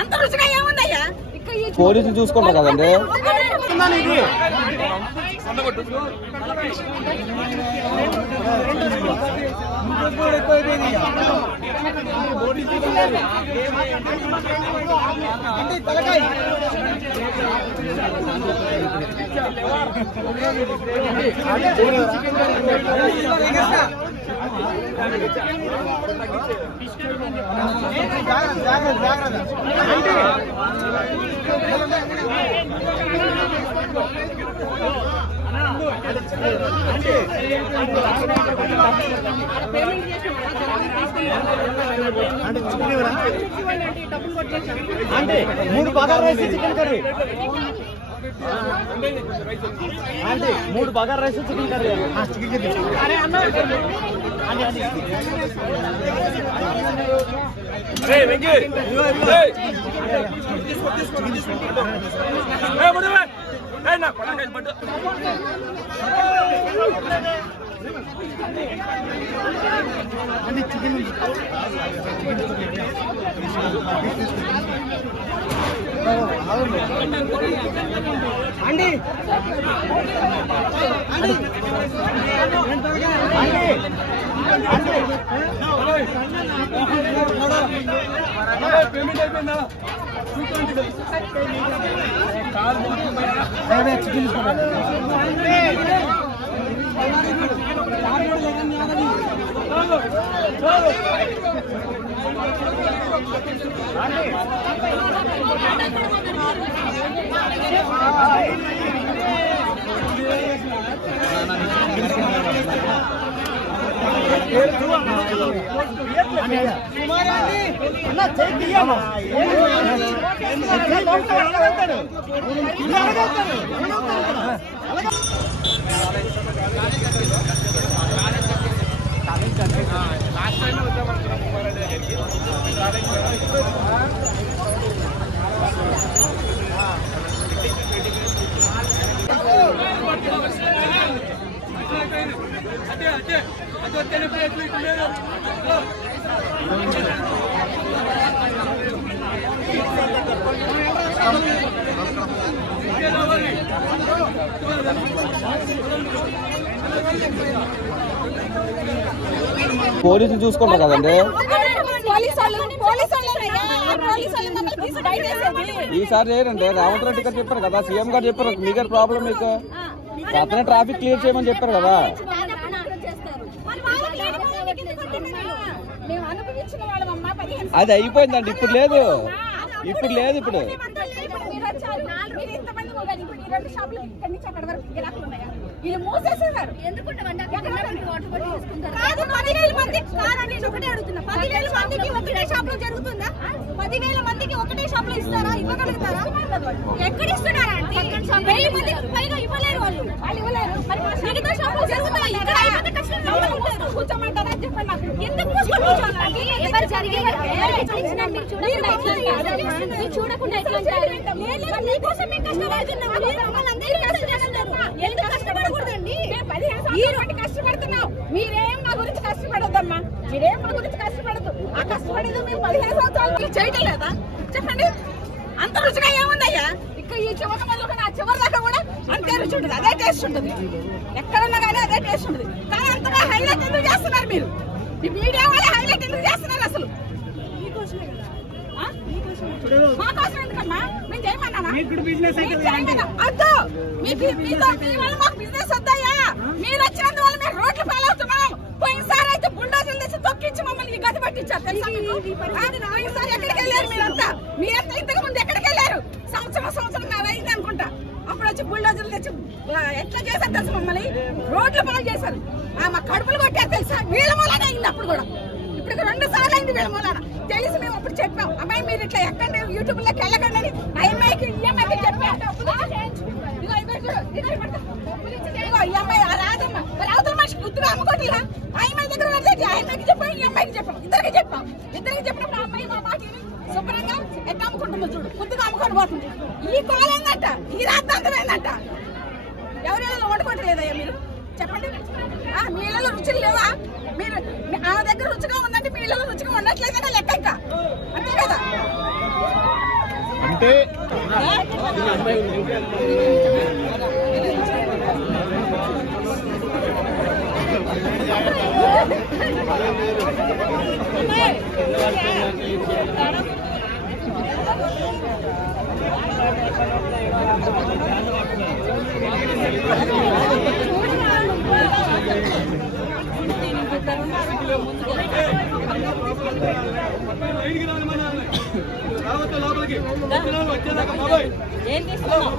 అంత రుచిగా ఏముందయ్యా? పోలీసులు చూసుకుంటారు కదండి. అంటే 3 బగారా రైస్ చికెన్ కర్రీ అంటే 3 bagara rice chicken curry payment అయిపోయిందా? పోలీసులు చూసుకుంటారు కదండి. ఈసారి ఏంటంటే రేవంత్ రెడ్డి గారు చెప్పారు కదా, సీఎం గారు చెప్పారు మీ గారు ప్రాబ్లం మీకు అతనే ట్రాఫిక్ క్లియర్ చేయమని చెప్పారు కదా. అది అయిపోయిందండి, ఇప్పుడు లేదు. ఇప్పుడు ఇది మూసేసేసారు. 10,000 మంది ఒకటే అడుగుతున్నా. 10,000 మందికి ఒకటే షాప్ లో జరుగుతుందా? 10,000 మందికి ఒకటే షాప్ లో ఇస్తారా? ఇవ్వగలుగుతారా? ఎక్కడ ఇస్తున్నారా? 1000 మందికి పైగా ఇవ్వలేరు వాళ్ళు ఇవ్వలేరు. మిగతా షాప్ లో జరుగుతాయి. ఇక్కడ అయిపోతే కష్టం కూర్చోమంటారా చెప్పండి నాకు. ఎందుకు కూర్చోమంటారండి? ఎవరు జరిగేది చూడకుండా మీకోసం మేము కష్టపడుతున్నాం. ఎందుకు కష్టపడకూడదండి? కష్టపడుతున్నాం. మీరేం మా గురించి కష్టపడద్దమ్మా. మీరేం మా గురించి కష్టపడద్దు. ఆ కష్టపడేది మేము 15 సంవత్సరాలు చేయటం లేదా? చెప్పండి. అంత రుచిగా ఏముందయ్యా? ఇక్కడ ఈ చివరి మొదలుకొని ఆ చివరి దాకా కూడా అంతే రుచి ఉంటుంది, అదే టేస్ట్ ఉంటుంది. ఎక్కడున్నా కానీ అదే టేస్ట్ ఉంటుంది. కానీ అంతగా హైలైట్ ఎందుకు చేస్తున్నారు మీరు? ఈ మీడియా వాళ్ళే హైలైట్ ఎందుకు చేస్తున్నారు అసలు? మా కోసం ఎందుకమ్మా? మేము చేయమన్నామా? వద్దు. మీ వల్ల మాకు బిజినెస్ వద్దయ్యా. మీరు వచ్చినందువల్ల మేము రోడ్లు పాలవుతున్నాం. పోయినసారి అయితే బుల్డోజర్లు తెచ్చి తొక్కించి మమ్మల్ని ఈ గది పట్టించారు తెలుసా మీకు? పోయినసారి ఎక్కడికి వెళ్ళారు మీరంతా? ఇంతకు ముందు ఎక్కడికి వెళ్ళారు? సంవత్సరం అయింది అనుకుంటా. అప్పుడు వచ్చి బుల్డోజర్లు తెచ్చి ఎట్లా చేశారు తెలుసు? మమ్మల్ని రోడ్లు పాలు చేశారు. మా కడుపులు కొట్టారు తెలుసా? వీళ్ళ మూలనే అయింది. అప్పుడు కూడా ఇప్పుడు 2 సార్లు అయింది వీళ్ళ మూలన. తెలిసి మేము అప్పుడు చెప్పాం, అమ్మాయి మీరు ఇట్లా ఎక్కండి, యూట్యూబ్ లోకి వెళ్ళకండి. అమ్మాయికి ఈ అమ్మాయికి చెప్పాం. ఈ అమ్మాయి రాదమ్మా, రావుతున్న మనిషి గుర్తుగా అమ్ముకోవట్లా. ఆ అమ్మాయి దగ్గర వెళ్ళేది, ఆ అమ్మాయికి చెప్పాం, ఈ అమ్మాయికి చెప్పాం, ఇద్దరికి చెప్పినప్పుడు ఆ అమ్మాయి మా మాట శుభ్రంగా ఎట్లా అమ్ముకుంటుందో చూడు, గుర్తుగా అమ్ముకొని పోతుంది. ఈ కాలం ఏందంట, ఈ రాద్ధాంతం ఏందంట? ఎవరెవరు వండుకోవట్లేదయ్యా మీరు చెప్పండి. మీ ఇళ్ళలో రుచులు లేవా? మీరు ఆ దగ్గర రుచిగా ఉందంటే మీ ఇళ్ళలో రుచిగా ఉండట్లేదనే లెక్క ఇంకా, అంతే కదా? అంటే ఏం తీసుకున్నావు?